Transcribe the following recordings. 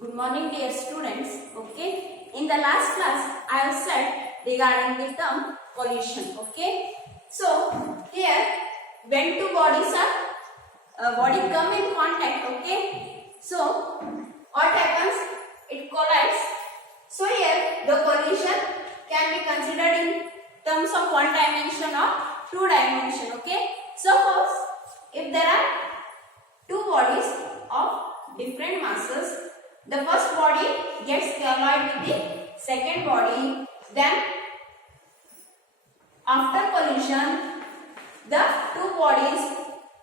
Good morning dear students. Okay, in the last class I have said regarding the term collision. Okay, so here when two bodies are body come in contact, okay, so what happens, it collides. So here the collision can be considered in terms of one dimension or two dimension. Okay, suppose if there are two bodies of different masses, the first body gets collides with the second body, then after collision the two bodies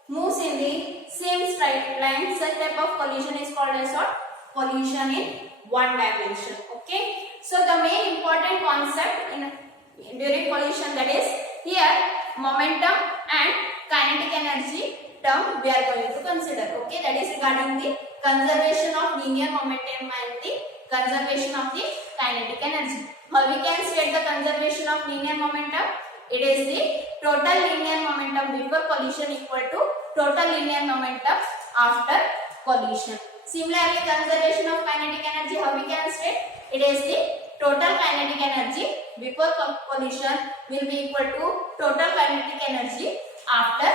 moves in the same straight line. Such type of collision is called as what? Collision in one dimension. Okay, so the main important concept in during collision, that is here momentum and kinetic energy term we are going to consider. Okay, that is regarding the conservation of linear momentum and the conservation of the kinetic energy. How we can state the conservation of linear momentum? It is the total linear momentum before collision equal to total linear momentum after collision. Similarly, conservation of kinetic energy, how we can state? It is the total kinetic energy before collision will be equal to total kinetic energy after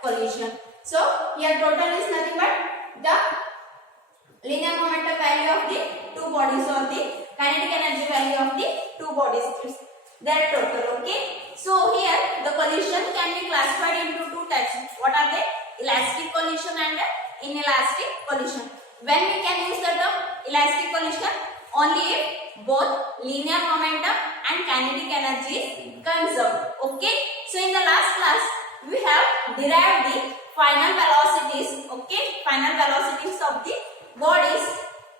collision. So here total is nothing but the linear momentum value of the two bodies or the kinetic energy value of the two bodies. It's their total. Okay. So here the collision can be classified into two types. What are they? Elastic collision and inelastic collision. When we can use the term elastic collision? Only if both linear momentum and kinetic energy is conserved. Okay. So in the last class we have derived the final velocities. Okay. Final velocities of the bodies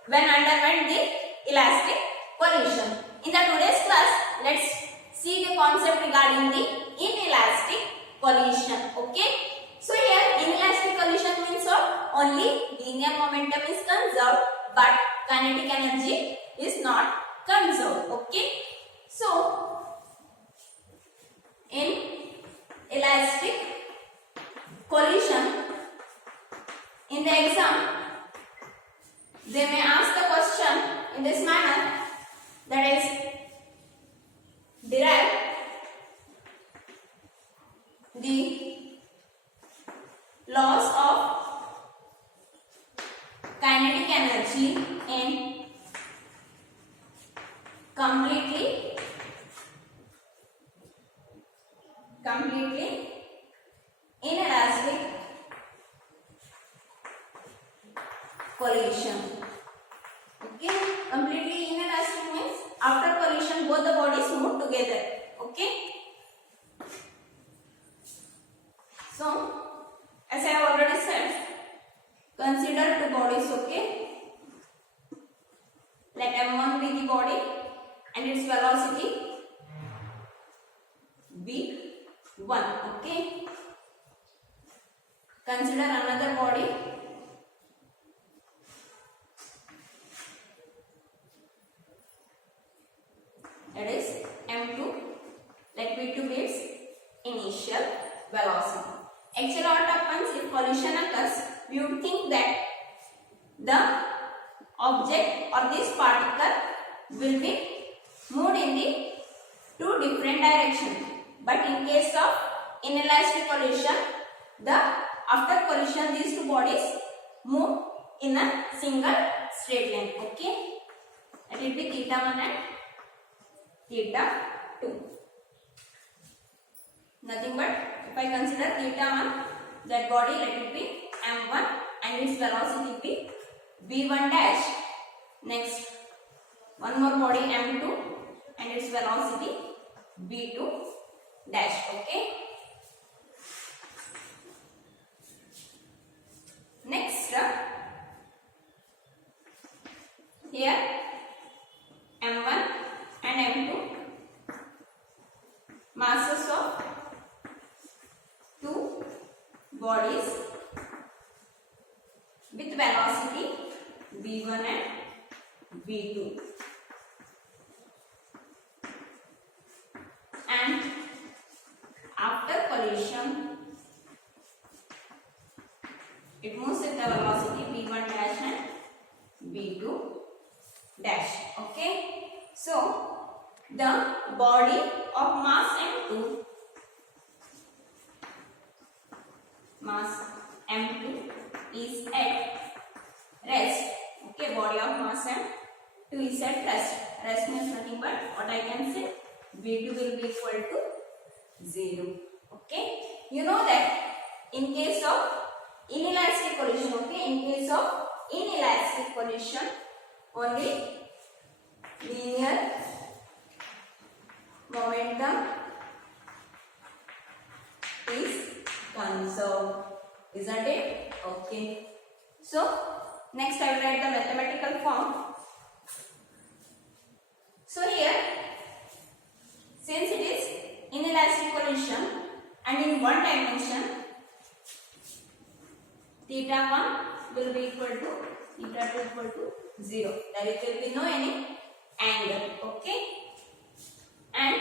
when underwent the elastic collision. In the today's class, let's see the concept regarding the inelastic collision. Okay. So here inelastic collision means what? Only linear momentum is conserved but kinetic energy is not conserved. Okay. So in elastic collision, in the exam they may ask the question in this manner, that is derive the loss of kinetic energy in completely inelastic collision. Okay, completely inelastic means after collision both the bodies move together. Okay, so as I have already said, consider two bodies. Okay, let m1 be the body and its velocity v1. Okay, consider another body, that is m2. Let v2 be its initial velocity. Actually what happens if collision occurs, we would think that the object or this particle will be moved in the two different directions. But in case of inelastic collision, after collision these two bodies move in a single straight line. Okay, that will be theta 1 and theta 2. Nothing but if I consider theta 1, that body let it be m1 and its velocity be v1 dash. Next one more body m2 and its velocity v2 dash. Okay. Next here m1 and m2 masses of two bodies with velocity v1 and v2, and after collision it moves with the velocity v1 dash and v2 dash. Okay, so the body of mass m2 is at rest. Okay, body of mass m2 is at rest. Rest means nothing but what I can say, v2 will be equal to 0. Okay, you know that in case of inelastic collision, okay, in case of inelastic collision, only linear momentum is conserved, isn't it? Okay, so next I will write the mathematical form. So here, since it is inelastic collision and in one dimension, theta 1 will be equal to theta 2 equal to 0. There will be no any angle. Okay, and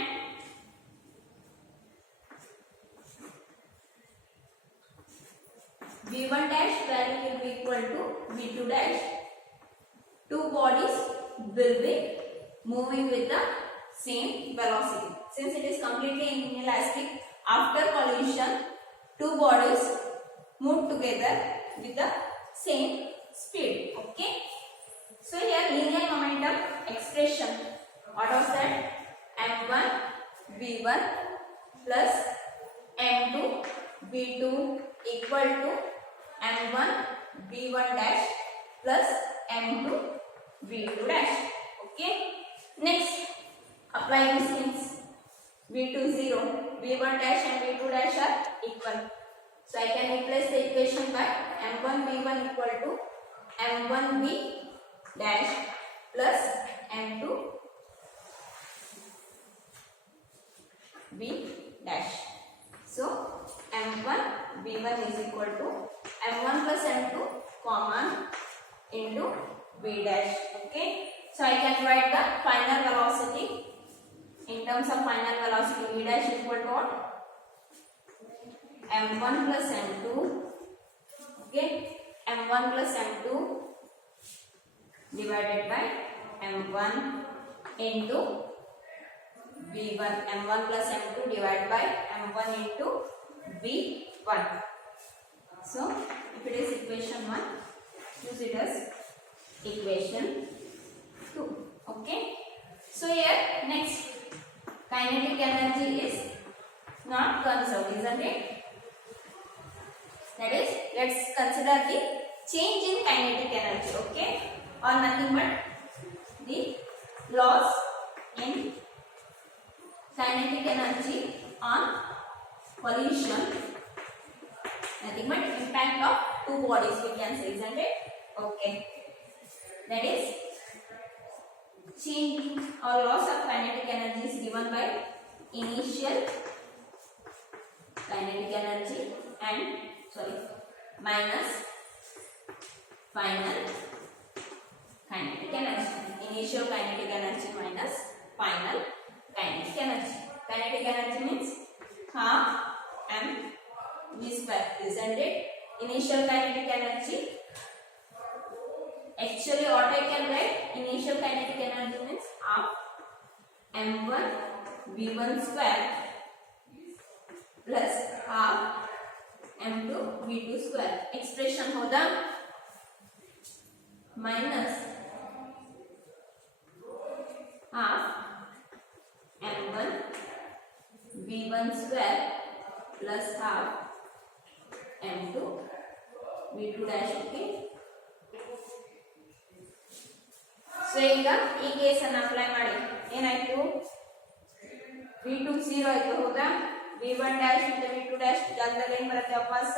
v1 dash value will be equal to v2 dash. Two bodies will be moving with the same velocity. Since it is completely inelastic, after collision, two bodies move together with the same speed. Okay, so here linear momentum expression, what was that? m1 v1 plus m2 v2 equal to m1 v1 dash plus m2 v2 dash. Okay, next apply these things. v2 0, v1 dash and v2 dash are equal, so I can replace the equation by m1 v1 equal to m1 v dash plus m2 v dash. So m1 v1 is equal to m1 plus m2 common into v dash. Okay, so I can write the final velocity in terms of final velocity. V dash is equal to what? m1 plus m2. Okay, m1 plus m2 divided by m1 into v1. m1 plus m2 divided by m1 into v1. So if it is equation 1, use it as equation 2. Okay, so here next, kinetic energy is not conserved, isn't it? That is, let's consider the change in kinetic energy. Okay, or nothing but the loss in kinetic energy on collision, nothing but impact of two bodies, we can say, isn't it? Okay, that is, change or loss of kinetic energy is given by initial kinetic energy and minus final kinetic energy. Initial kinetic energy minus final kinetic energy. Kinetic energy means half mv square, isn't it? Initial kinetic energy, actually what I can write, initial kinetic energy means half m1 v1 square plus half m2 v2 square. Expression होगा minus half m1 v1 square plus half m2 v2 dash. Okay, so ಈಗ ಈ case ಅನ್ನು apply ಮಾಡಿ ಏನಾಯ್ತು, v2 0 ಆಯ್ತು. ಹೌದಾ, v1 dash ಮತ್ತು v2 dash ಜಾಗದಲ್ಲಿ ಏನು ಬರುತ್ತೆ, ವಾಪಸ್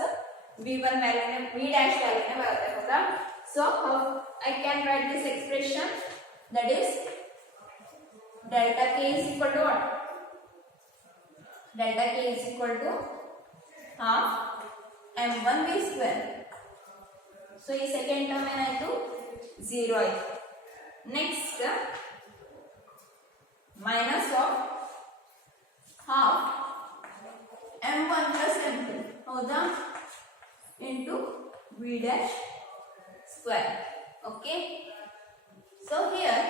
v1 ವ್ಯಾಲ್ಯೂನೇ v dash ವ್ಯಾಲ್ಯೂನೇ ಬರುತ್ತೆ. ಹೌದಾ, so how I can write this expression, that is delta k is equal to what? Delta k is equal to half m1 v square. So ಈ second term ಏನಾಯ್ತು, 0 ಆಯ್ತು. Next minus of half m1 plus m2 ಹೌದಾ into v dash square. Okay, so here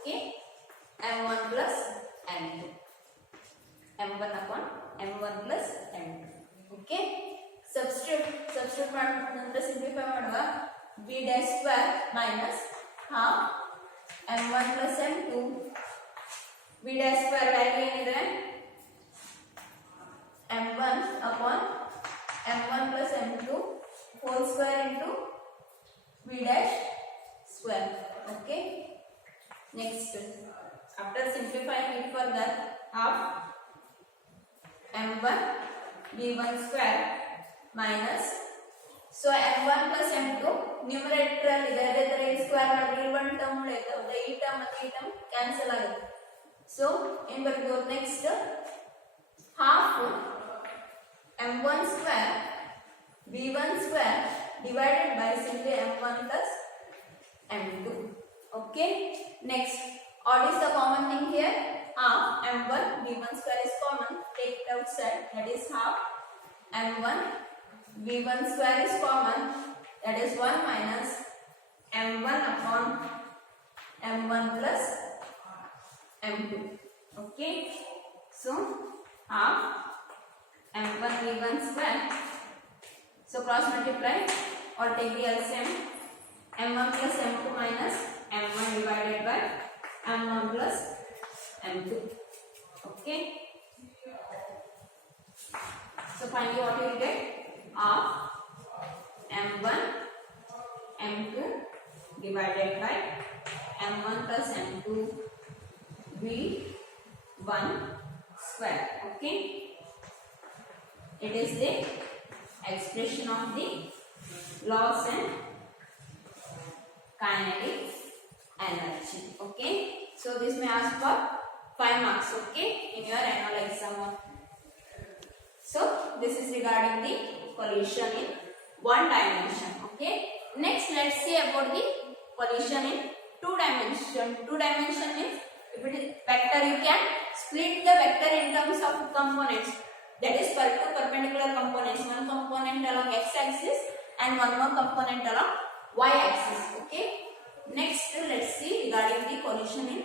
Okay, m1 plus m2, m1 upon m1 plus m2. Okay, substitute ನಂತರ simplify ಮಾಡುವ b dash square minus half m1 plus m2. b dash square value ಏನಿದೆ m1 upon m1 plus m2 whole square into b dash square. Okay, next after simplifying it further, half m1 b1 square minus, so m1 plus m2 numerator ಅಲ್ಲಿ ಇದೆ, ಅದೇ ತರ ಇಲ್ಲಿ square ಮಾಡಿದ್ರೆ ಇಲ್ಲಿ ಒಂದು term ಉಳಿಯುತ್ತೆ, ಹೌದಾ? ಈ ಟರ್ಮ್ ಮತ್ತೆ ಈ ಟರ್ಮ್ ಕ್ಯಾನ್ಸಲ್ ಆಗುತ್ತೆ. ಸೊ ಏನು ಬರುತ್ತೆ next half m1 square b1 square divided by simply m1 plus m2. Okay, next what is the common thing here? Half m1 b1 square is common, take it outside, that is half m1 b1 square is common, that is 1 minus m1 upon m1 plus m2. Okay, so half m1 b1 square, so cross multiply or take the LCM, m1 plus m2 minus m1 divided by m1 plus m2. Okay, so finally what you will get? Half m1 m2 divided by m1 plus m2 b1 square. Okay, it is the expression of the loss and kinetic energy. Okay, so this may ask for 5 marks. Okay, in your annual exam. So this is regarding the collision in one dimension. Okay, next let's see about the collision in two dimension. Two dimension means if it is vector, you can split the vector in terms of components, that is two perpendicular components, one component along x-axis and one more component along y-axis. Okay, next let's see regarding the collision in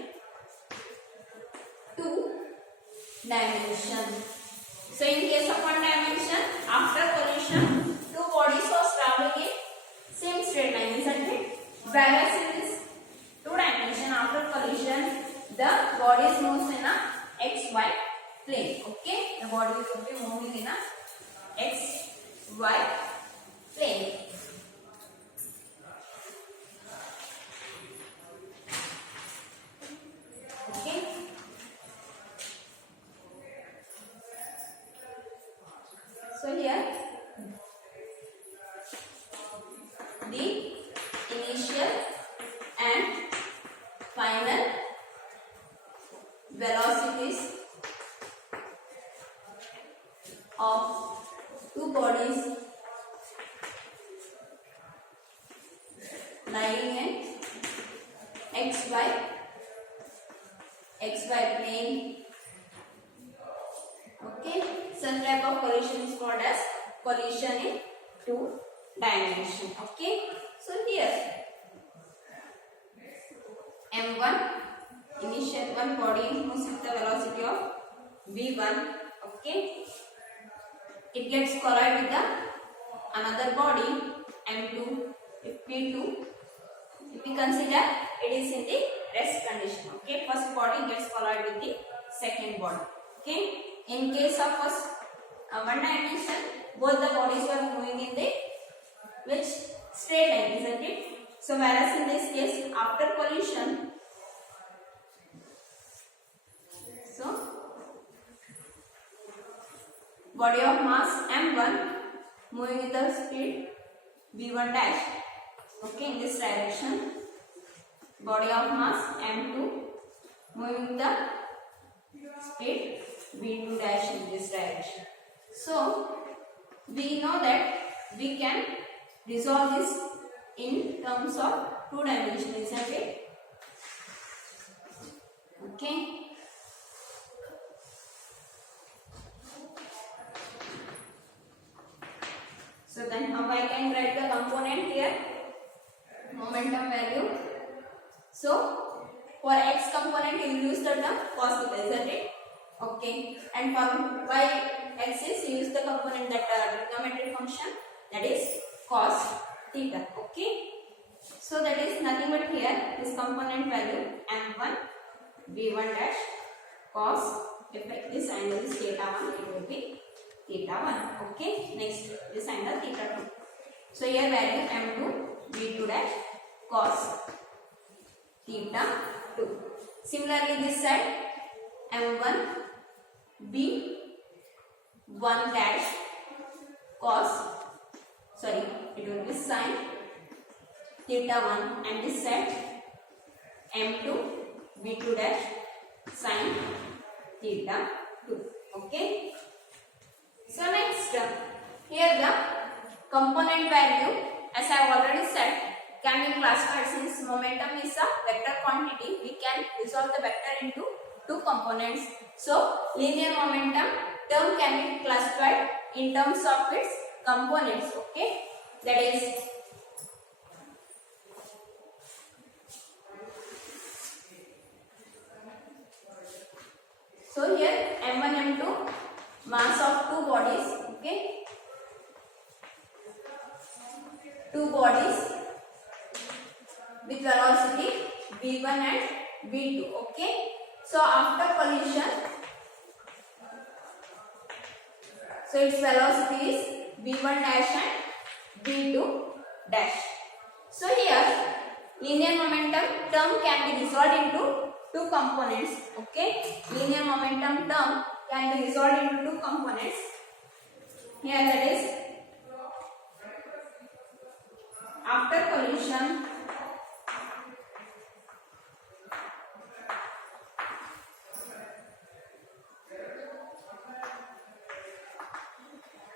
two dimension. So in case of one dimension, after collision two bodies was traveling in same straight line, isn't it? Whereas in this two dimension, after collision the bodies moves in a xy plane. Okay, the body will be moving in a xy plane. Okay, so here the initial and final velocities of two bodies lying in xy plane. Okay, such type of collision is called as collision in two dimension. Okay, so here m1 initial one body moves with the velocity of v1. Okay, it gets collide with the another body m2. If p2, if we consider it is in the rest condition. Okay, first body gets collide with the second body. Okay, in case of first one dimension, both the bodies were moving in the which straight line, isn't it? So whereas in this case after collision, so body of mass m1 moving with the speed v1 dash. Okay, in this direction, body of mass m2 moving with the speed v2 dash in this direction. So we know that we can resolve this in terms of two dimensions, isn't it? Okay, so then how I can write the component here? Momentum value. So for x component you will use the term cos theta, isn't it? Okay. And for y axis you use the component that trigonometric function, that is cos theta. Okay. So that is nothing but here this component value m1 v1 dash cos, if this angle is theta 1, it will be theta 1. Okay. Next this angle theta 2. So here value m2 v2 dash cos theta 2. Similarly this side m1 v1 dash cos, sorry, it will be sin theta 1, and this side m2 v2 dash sin theta 2. Okay. So next here the component value, as I have already said, can be classified. Since momentum is a vector quantity, we can resolve the vector into two components. So linear momentum term can be classified in terms of its components. Okay, that is so here m1 m2 mass of two bodies. Okay, two bodies with velocity v1 and v2. Okay, so after collision, so its velocity is v1 dash and v2 dash. So here linear momentum term can be resolved into two components. Okay, linear momentum term can be resolved into two components. Here that is after collision,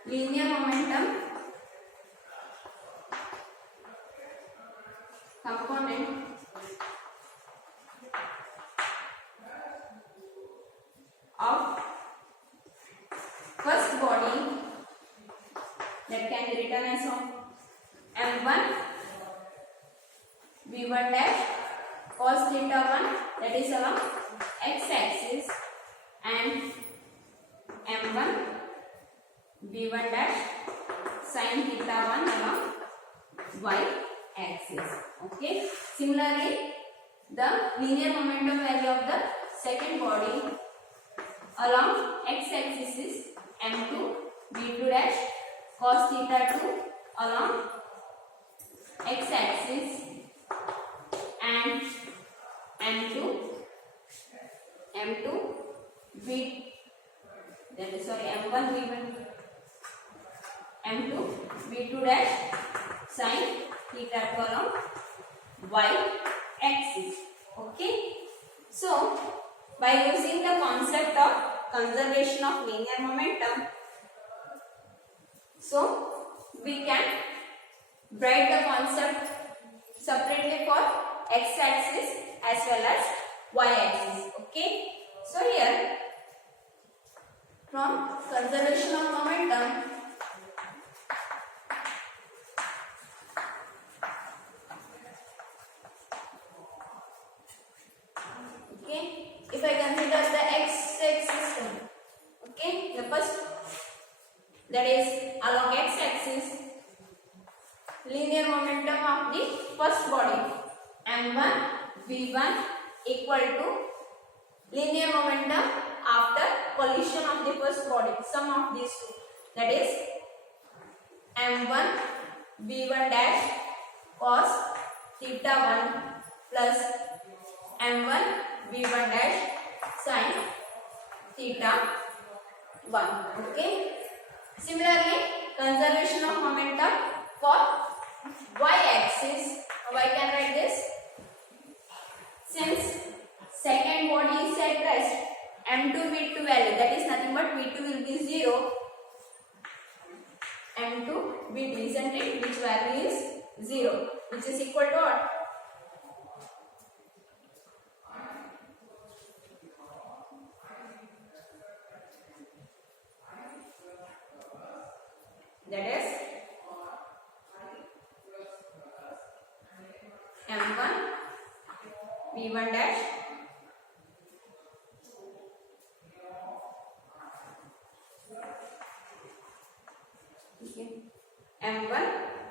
linear momentum component of first body, that can be written as m1 v1 dash cos theta 1, that is along x-axis, and m1 v1 dash sin theta 1 along y-axis. Okay. Similarly, the linear momentum value of the second body along x-axis is m2 v2 dash cos theta 2 along x-axis, and m2 v, that is sorry m1 v1 m2 v2 dash sin theta 2 along y-axis. Okay. So by using the concept of conservation of linear momentum, so we can write the concept separately for x-axis as well as y-axis. Okay. So here from conservation of momentum, okay, if I consider the x-axis system, okay, the first, that is along x-axis, linear momentum of the first body m1 v1 equal to linear momentum after collision of the first body, sum of these two, that is m1 v1 dash cos theta 1 plus m1 v1 dash sin theta 1. Okay. Similarly, conservation of momentum for y-axis, how I can write this? Since second body is at rest, m2 v2 value, that is nothing but v2 will be 0, m2 v2, isn't it, which value is 0, which is equal to what? That is m1 v1 dash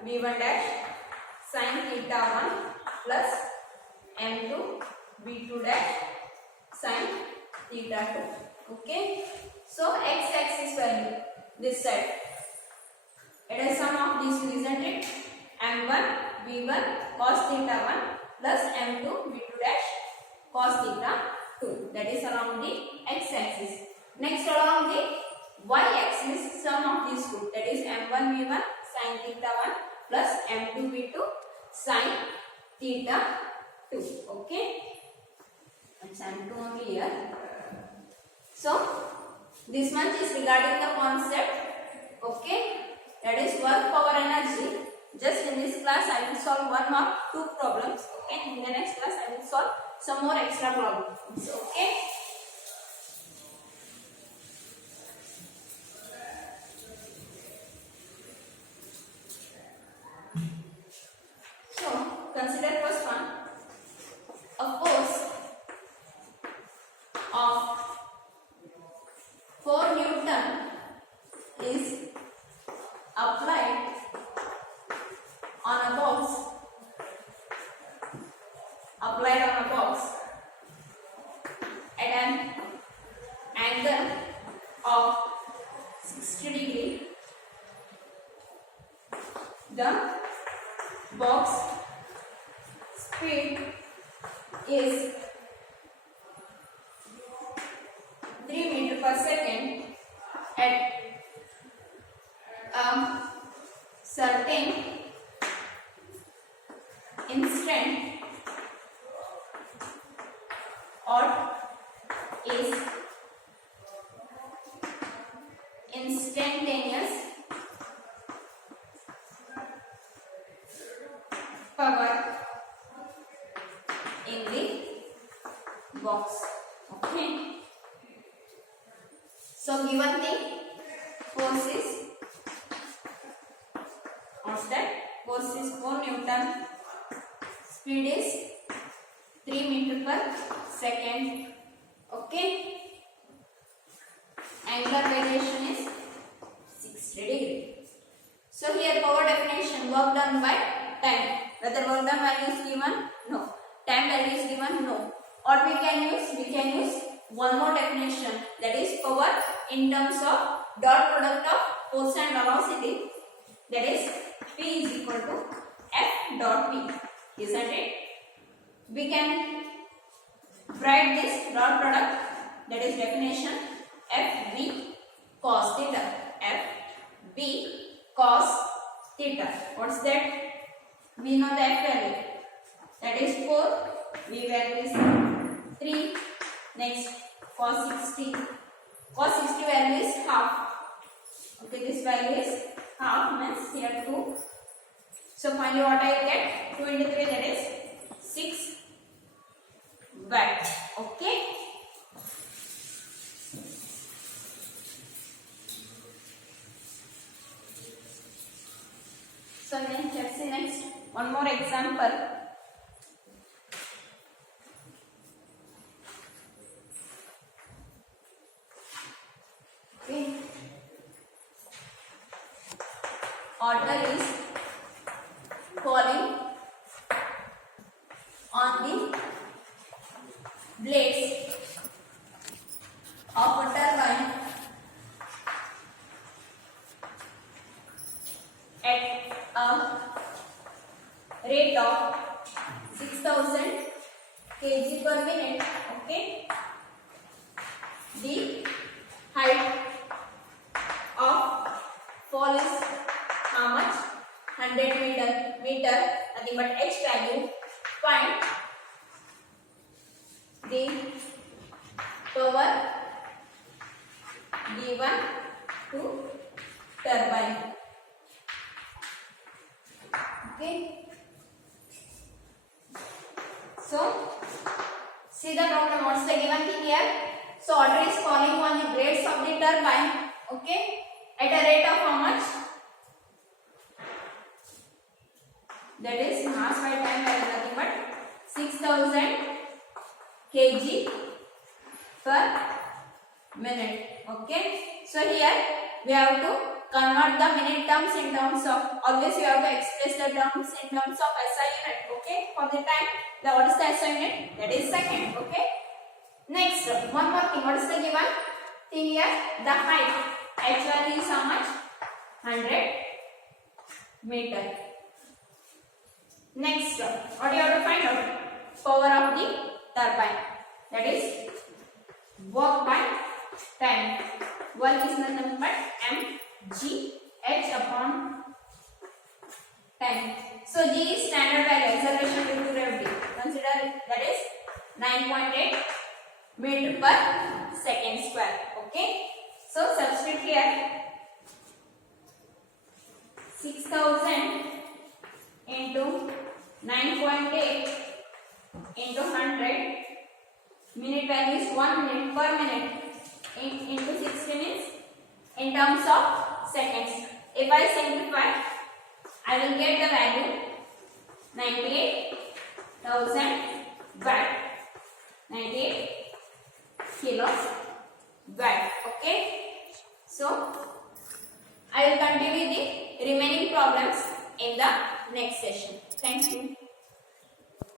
v1 dash sin theta 1 plus m2 v2 dash sin theta 2. Okay, so x axis value this side, it is sum of these two, isn't it? m1 v1 cos theta 1 plus m2 v2 dash cos theta 2, that is along the x axis. Next, along the y axis, sum of these two, that is m1 v1 sin theta 1 plus m2 v2 sin theta 2. Okay, it's m2 only here. So this much is regarding the concept. Okay, that is work power energy. Just in this class I will solve one or two problems. Okay, in the next class I will solve some more extra problems. Okay. So consider first one. A force of 4 Newton is applied on a box, at an angle of 60 degree. The box speed is 3 meters per second at a certain instant, or is instantaneous power in the box. Okay, so given the force is, what's that? Force is 4 Newton, speed is 3 meters per second. Okay, angular variation is 60 degree. So here power definition, work done by time. Whether work done value is given? No. Time value is given? No. Or we can use one more definition, that is power in terms of dot product of force and velocity, that is P is equal to F dot P, isn't it? We can write this dot product, that is definition FV cos theta, FV cos theta. What's that? We know the F value, that is 4, V value is 3. Next, cos 60. Cos 60 value is half. Okay, this value is half, means here 2. So finally what I get? 2 into 3, that is 6 watt. Okay. So let's see next one more example. Okay. Water is falling on the blades of a turbine at a rate of 6000 kg per minute. Okay, the height of fall is how much? 100 meter, nothing but h value. Find the power given to turbine. Okay, so see the problem. What's the given thing here? So water is falling on the blades of the turbine. Okay, at a rate of how much? That is mass by time value, nothing but 6000 kg per minute. Okay, so here we have to convert the minute terms in terms of, always you have to express the terms in terms of SI unit. Okay, for the time, what is the SI unit? That is second. Okay, next one more thing. What is the given thing here? The height. H value is how much? 100 meter. Next, what you have to find out? Power of the turbine. That is work by time. Work is nothing but mgh upon time. So G is standard value, acceleration due to gravity. Consider that is 9.8 meter per second square. Okay. So substitute here 6000 into 9.8 into 100. Minute value is 1 minute per minute into 60 minutes in terms of seconds. If I simplify, I will get the value 98,000 watt, 98 kilowatt.